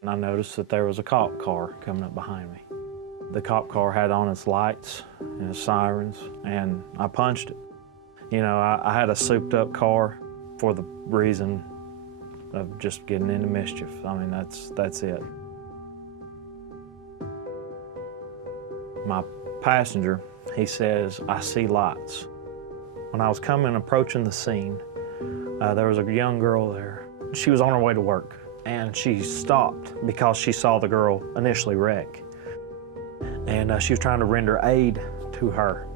And I noticed that there was a cop car coming up behind me. The cop car had on its lights and its sirens, and I punched it. You know, I had a souped up car for the reason of just getting into mischief. I mean, that's it. My passenger, he says, "I see lights." When I was approaching the scene, there was a young girl there. She was on her way to work, and she stopped because she saw the girl initially wreck. And she was trying to render aid to her.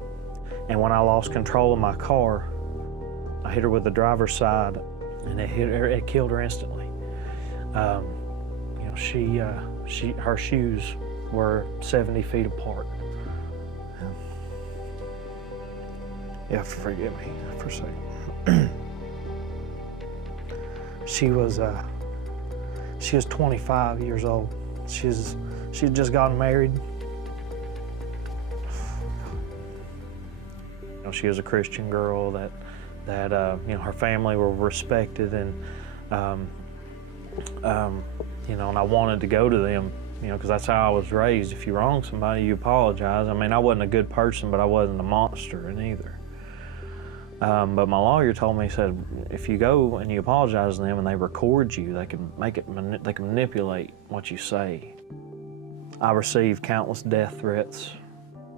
And when I lost control of my car, I hit her with the driver's side, and it killed her instantly. You know, her shoes were 70 feet apart. Yeah, forgive me for a second. She was 25 years old. She'd just gotten married. You know, she was a Christian girl that you know, her family were respected, and you know, and I wanted to go to them, you know, because that's how I was raised. If you wrong somebody, you apologize. I mean, I wasn't a good person, but I wasn't a monster either. But my lawyer told me, he said, if you go and you apologize to them and they record you, they can they can manipulate what you say. I received countless death threats.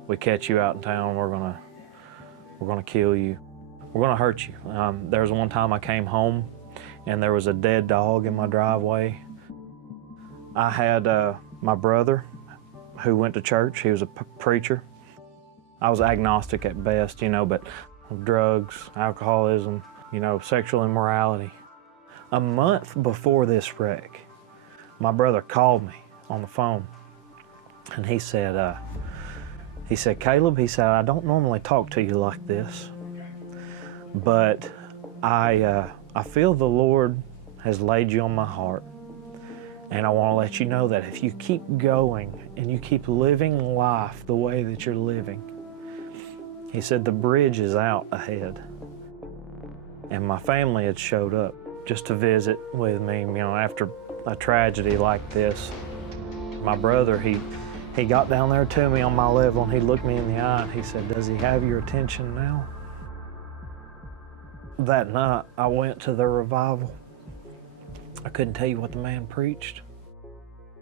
"We catch you out in town, we're gonna kill you. We're gonna hurt you." There was one time I came home and there was a dead dog in my driveway. I had my brother who went to church. He was a preacher. I was agnostic at best, you know, but drugs, alcoholism, you know, sexual immorality. A month before this wreck, my brother called me on the phone, and he said, "Caleb," he said, "I don't normally talk to you like this, but I feel the Lord has laid you on my heart, and I want to let you know that if you keep going and you keep living life the way that you're living," he said, "the bridge is out ahead." And my family had showed up just to visit with me, you know, after a tragedy like this. My brother, he got down there to me on my level, and he looked me in the eye and he said, "Does he have your attention now?" That night, I went to the revival. I couldn't tell you what the man preached.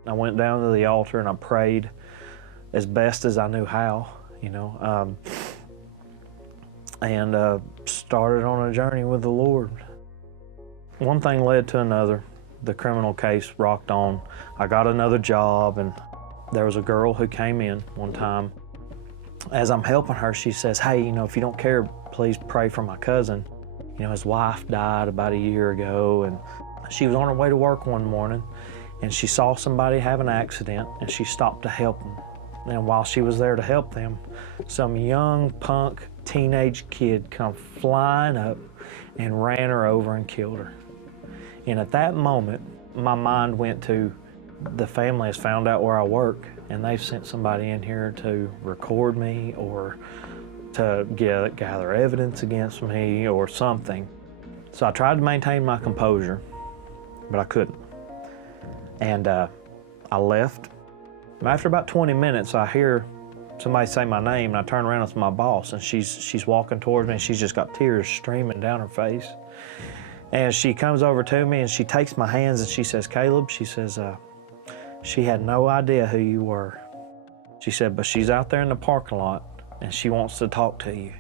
I went down to the altar and I prayed as best as I knew how, you know, and started on a journey with the Lord. One thing led to another. The criminal case rocked on. I got another job, and there was a girl who came in one time. As I'm helping her, she says, "Hey, you know, if you don't care, please pray for my cousin. You know, his wife died about a year ago," and she was on her way to work one morning, and she saw somebody have an accident, and she stopped to help them. And while she was there to help them, some young punk teenage kid come flying up and ran her over and killed her. And at that moment, my mind went to, the family has found out where I work, and they've sent somebody in here to record me or to gather evidence against me or something. So I tried to maintain my composure, but I couldn't. And I left. After about 20 minutes, I hear somebody say my name, and I turn around, it's my boss, and she's walking towards me, and she's just got tears streaming down her face. And she comes over to me, and she takes my hands, and she says, "Caleb," she says, "she had no idea who you were." She said, "But she's out there in the parking lot, and she wants to talk to you."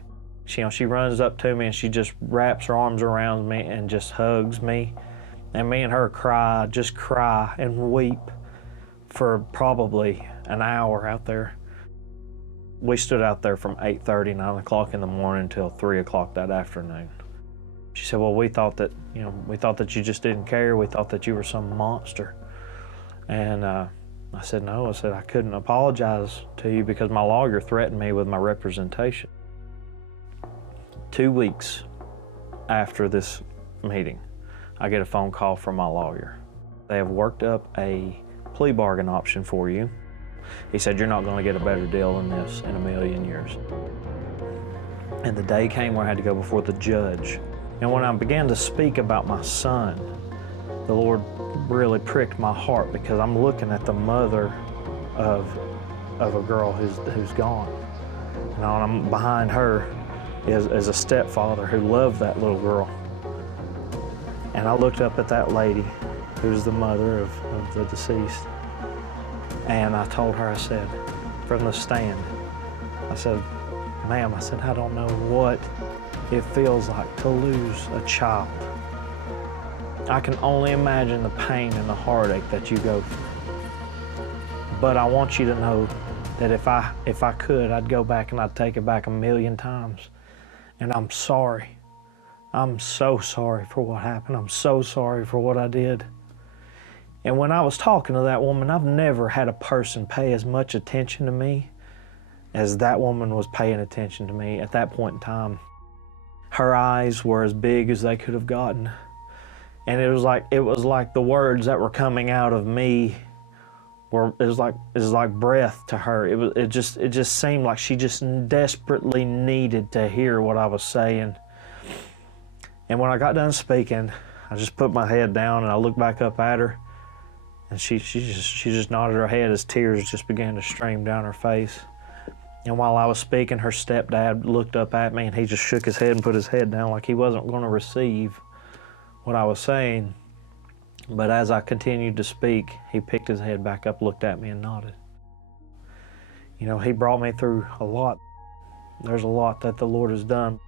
She runs up to me, and she just wraps her arms around me and just hugs me. And me and her cry and weep for probably an hour out there. We stood out there from 8:30, 9 o'clock in the morning until 3 o'clock that afternoon. She said, "Well, we thought that you just didn't care. We thought that you were some monster." And I said, "No," I said, "I couldn't apologize to you because my lawyer threatened me with my representation." 2 weeks after this meeting, I get a phone call from my lawyer. "They have worked up a plea bargain option for you." He said, "You're not going to get a better deal than this in a million years." And the day came where I had to go before the judge. And when I began to speak about my son, the Lord really pricked my heart because I'm looking at the mother of a girl who's gone. You know, and I'm behind her is a stepfather who loved that little girl. And I looked up at that lady who's the mother of the deceased. And I told her, I said, from the stand, I said, ma'am, I said, I don't know what it feels like to lose a child. I can only imagine the pain and the heartache that you go through. But I want you to know that if I could, I'd go back and I'd take it back 1,000,000 times. And I'm sorry. I'm so sorry for what happened. I'm so sorry for what I did. And when I was talking to that woman, I've never had a person pay as much attention to me as that woman was paying attention to me at that point in time. Her eyes were as big as they could have gotten. And it was like the words that were coming out of me it was like breath to her. It just seemed like she just desperately needed to hear what I was saying. And when I got done speaking, I just put my head down and I looked back up at her, and she just nodded her head as tears just began to stream down her face. And while I was speaking, her stepdad looked up at me and he just shook his head and put his head down like he wasn't going to receive what I was saying. But as I continued to speak, he picked his head back up, looked at me, and nodded. You know, he brought me through a lot. There's a lot that the Lord has done.